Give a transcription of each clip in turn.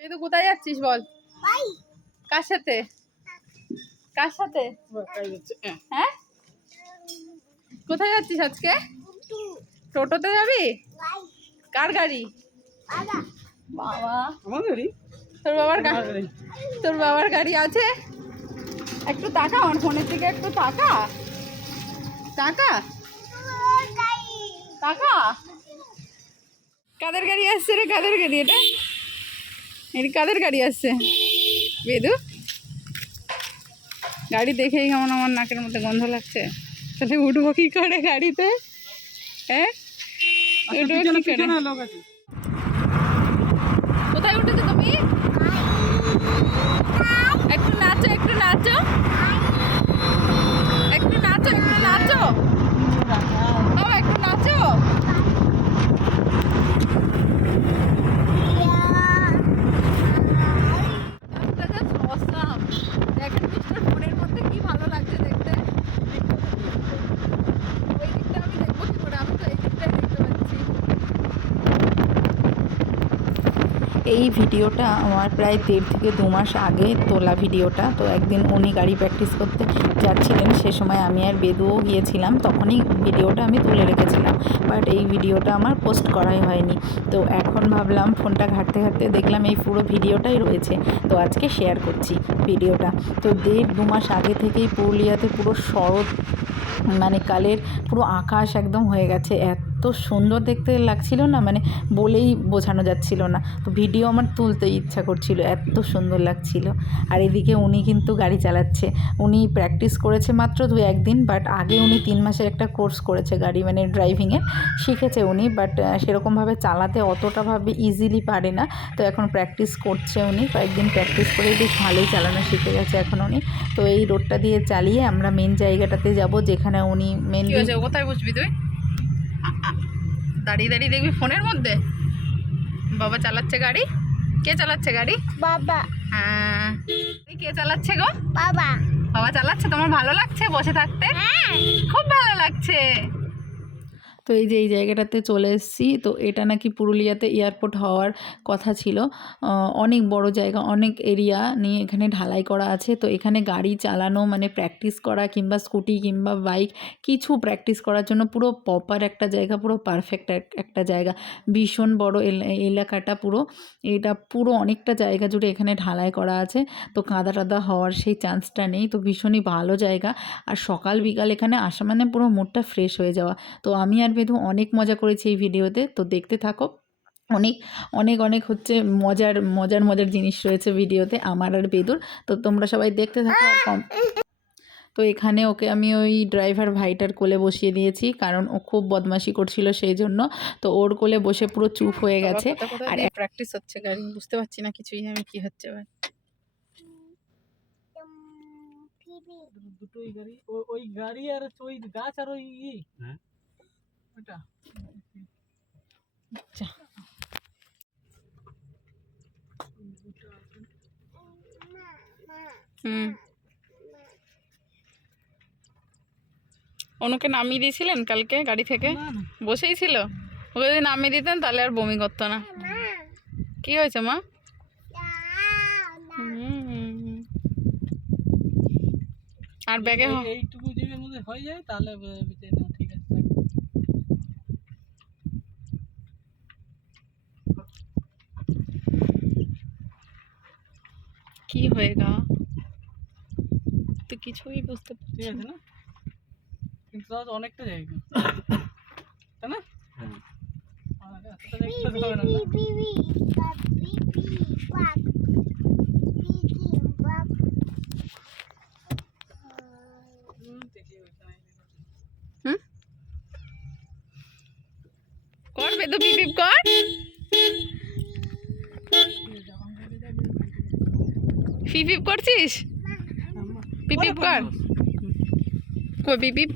তুই তো কোথায় যাচ্ছিস বল? কার সাথে? কার সাথে? হ্যাঁ, কোথায় যাচ্ছিস আজকে? টোটোতে যাবি? কার গাড়ি? বাবা, আমার গাড়ি? তোর বাবার গাড়ি? তোর বাবার গাড়ি আছে? একটু তাকা আমার ফোনের দিকে, একটু তাকা তাকা তাকা। কাদের গাড়ি আসছে রে? কাদের গাড়ি এটা? কাদের গাড়ি আসছে বেদু? গাড়ি দেখেই কেমন আমার নাকের মধ্যে গন্ধ লাগছে। তাহলে উঠবো কি করে গাড়িতে? হ্যাঁ, কোথায় উঠেছো তুমি? একটু নাচো, একটু নাচো, একটু নাচো, একটু নাচো বাবা, একটু নাচো। দেখেন মিস্টার ফোনের মধ্যে কি ভালো লাগছে দেখতে। ওই দিকটা আমি দেখবো কি করে? আমি তো এই দিকটাই দেখতে পাচ্ছি। এই ভিডিওটা আমার প্রায় 1.5 থেকে 2 মাস আগে তোলা ভিডিওটা। তো একদিন উনি গাড়ি প্র্যাকটিস করতে যাচ্ছিলেন, সে সময় আমি আর বেদুও গিয়েছিলাম, তখনই ভিডিওটা আমি তুলে রেখেছিলাম। বাট এই ভিডিওটা আমার পোস্ট করাই হয়নি। তো এখন ভাবলাম ফোনটা ঘাঁটতে ঘাঁটতে দেখলাম এই পুরো ভিডিওটাই রয়েছে, তো আজকে শেয়ার করছি ভিডিওটা। তো 1.5-2 মাস আগে থেকেই পুরুলিয়াতে পুরো শরৎ মানে কালের পুরো আকাশ একদম হয়ে গেছে। এত সুন্দর দেখতে লাগছিল না, মানে বলেই বোঝানো যাচ্ছিল না। তো ভিডিও আমার তুলতে ইচ্ছা করছিল, এত সুন্দর লাগছিল। আর এদিকে উনি কিন্তু গাড়ি চালাচ্ছে। উনি প্র্যাকটিস করেছে মাত্র 2-1 দিন, বাট আগে উনি 3 মাসের একটা কোর্স করেছে গাড়ি, মানে ড্রাইভিংয়ের শিখেছে উনি। বাট সেরকমভাবে চালাতে অতটাভাবে ইজিলি পারে না। তো এখন প্র্যাকটিস করছে উনি, কয়েকদিন প্র্যাকটিস করেই বেশ ভালোই চালানো শিখে গেছে এখন উনি। তো এই রোডটা দিয়ে চালিয়ে আমরা মেন জায়গাটাতে যাব, যেখানে উনি মেনলি। কোথায় বসবি তুই? দাঁড়িয়ে দাঁড়িয়ে দেখবি ফোনের মধ্যে? বাবা চালাচ্ছে গাড়ি। কে চালাচ্ছে গাড়ি? বাবা। হ্যাঁ, কে চালাচ্ছে গো? বাবা। বাবা চালাচ্ছে। তোমার ভালো লাগছে বসে থাকতে? খুব ভালো লাগছে। তো এই যে এই জায়গাটাতে চলে এসেছি। তো এটা নাকি পুরুলিয়াতে এয়ারপোর্ট হওয়ার কথা ছিল। অনেক বড় জায়গা, অনেক এরিয়া নিয়ে এখানে ঢালাই করা আছে। তো এখানে গাড়ি চালানো মানে প্র্যাকটিস করা, কিংবা স্কুটি কিংবা বাইক কিছু প্র্যাকটিস করার জন্য পুরো প্রপার একটা জায়গা, পুরো পারফেক্ট একটা জায়গা। ভীষণ বড় এলাকাটা পুরো, এটা পুরো অনেকটা জায়গা জুড়ে এখানে ঢালাই করা আছে। তো কাদা টাদা হওয়ার সেই চান্সটা নেই। তো ভীষণই ভালো জায়গা। আর সকাল বিকাল এখানে আসা মানে পুরো মুডটা ফ্রেশ হয়ে যাওয়া। তো আমি আর বেদু অনেক মজা করেছি এই ভিডিওতে, তো দেখতে থাকো। অনেক অনেক অনেক হচ্ছে মজার মজার মজার জিনিস রয়েছে ভিডিওতে আমার আর বেদুর। তো তোমরা সবাই দেখতে থাকো। তো এখানে ওকে আমি ওই ড্রাইভার ভাইটার কোলে বসিয়ে দিয়েছি, কারণ ও খুব বদমাশি করছিল সেই জন্য। তো ওর কোলে বসে পুরো চুপ হয়ে গেছে। আর প্র্যাকটিস হচ্ছে গাড়ি, বুঝতে পারছি না কিছুই আমি কি হচ্ছে। দুটোই গাড়ি, ওই গাড়ি আর ওই গাছ আর ওই ওটা। আচ্ছা, অনুকে নামিয়ে দিয়েছিলেন কালকে গাড়ি থেকে? বসেই ছিল। ওকে যদি নামিয়ে দিতেন তাহলে আর বমি করতো না। কি হয়েছে মা? আর ব্যাগে এইটুকু যদি মধ্যে হয়ে যায় তাহলে ঠিক আছে। কি হয়েগা তো কিছুই বুঝতে ঠিক আছে না, কিন্তু তাও তো অনেকটা জায়গা, তাই না? কর বেদু, পিপ পিপ কর। পিপ পিপ করছিস? পিপ পিপ কর। কই পিপ পিপ?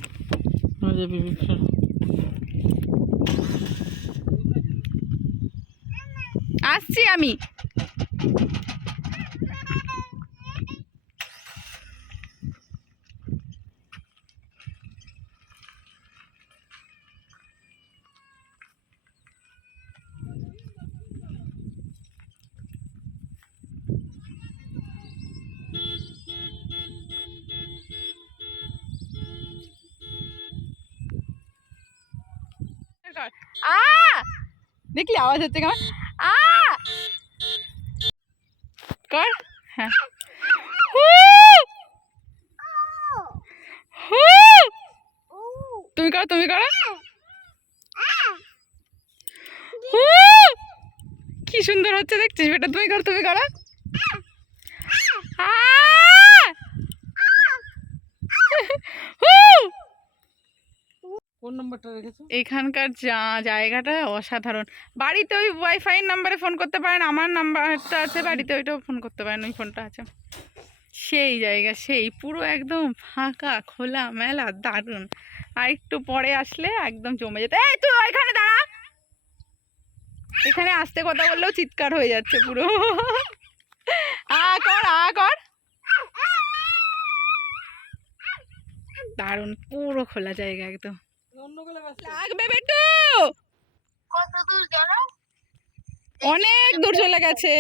আসছি আমি। আ দেখলি আওয়াজ হচ্ছে কেমন আ কর হ্যাঁ হু! হু! তুমি করো তুমি করো হু! কি সুন্দর হচ্ছে দেখছিস বেটা তুমি করো তুমি করো আ! হু! কোন নাম্বারটা রেখেছো? এখানকার জায়গাটা অসাধারণ। বাড়িতে ওই ওয়াইফাই নাম্বারে ফোন করতে পারেন, আমার নাম্বারটা আছে বাড়িতে, ওইটাও ফোন করতে পারেন, ওই ফোনটা আছে। সেই জায়গা সেই পুরো একদম ফাঁকা খোলা মেলা দারুণ। আর একটু পরে আসলে একদম জমে যেত। এই তুই ওইখানে দাঁড়া, এখানে আসতে কথা বললেও চিৎকার হয়ে যাচ্ছে পুরো। আ কর দারুণ পুরো খোলা জায়গা একদম। অন্য গেলে ব্যস্ত। লাগবে বেটু, কত দূর গেল? অনেক দূর চলে গেছে।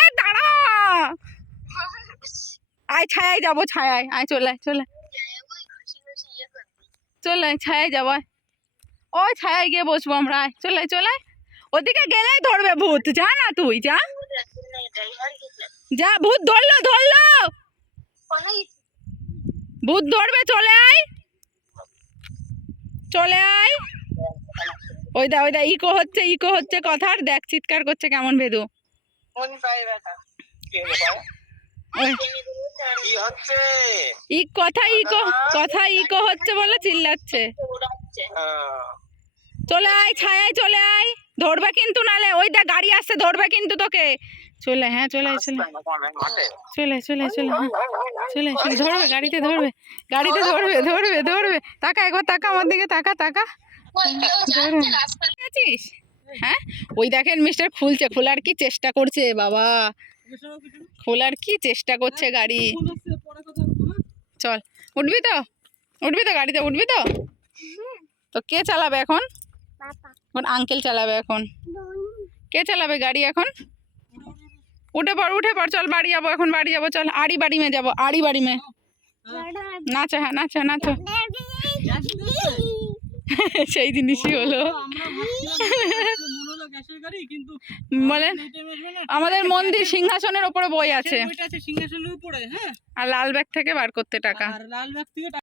এ দাঁড়া, আয় ছায়ায় যাবো, ছায়ায় আয়, চলে চলে ওই খুশি খুশি ইয়ে করবি। চলে ছায়ায় যাবো, আয়। ওই ছায়ায় গিয়ে বসবো আমরা, আয় চলে চলে। ওদিকে গেলেই ধরবে ভূত, যা না তুই যা ড্রাইভার গেছে যা, ভূত ধরলো ধরলো, কোনে ভূত ধরবে, চলে আয় চলে আয়। ওই দা ইকো হচ্ছে কথার, দেখ চিৎকার করছে কেমন ভেদু। মন পাই ব্যথা ওই কি হচ্ছে? কথা ইকো হচ্ছে বলে চিল্লাচ্ছে। উড়াচ্ছে চলে আয় ছায়ায় চলে আয়, ধরবে কিন্তু, নালে ওই দেখ গাড়ি আসছে ধরবে কিন্তু তোকে। চলে হ্যাঁ চলে আয় চলে চলে চলে চলে হ্যাঁ চলে ধরবে, গাড়িতে ধরবে ধরবে। তাকা একবার তাকা আমার দিকে, তাকা আছিস? হ্যাঁ ওই দেখেন মিস্টার খুলছে, খোলার কি চেষ্টা করছে বাবা, খোলার কি চেষ্টা করছে গাড়ি। ফোন আসছে, পরে কথা বলবো, হ্যাঁ? চল উঠবি তো গাড়িতে উঠবি তো? তো কে চালাবে এখন? এখন আঙ্কেল চালাবে এখন। কে চালাবে গাড়ি এখন? উঠে পড় চল বাড়ি যাবো এখন, বাড়ি যাবো চল, আড়ি বাড়ি মে যাবো, আড়ি বাড়ি মে নাচো, হ্যাঁ নাচো। সেই জিনিসই হলো। আমরা ভাবছিলাম মনে হলো গ্যাসের গাড়ি, কিন্তু বলেন এই টাইমে আসবে না। আমাদের মন্দির সিংহাসনের ওপরে বই আছে, ওইটা আছে সিংহাসনের উপরে, হ্যাঁ, আর লাল ব্যাগ থেকে বার করতে টাকা। আর লাল ব্যাগ থেকে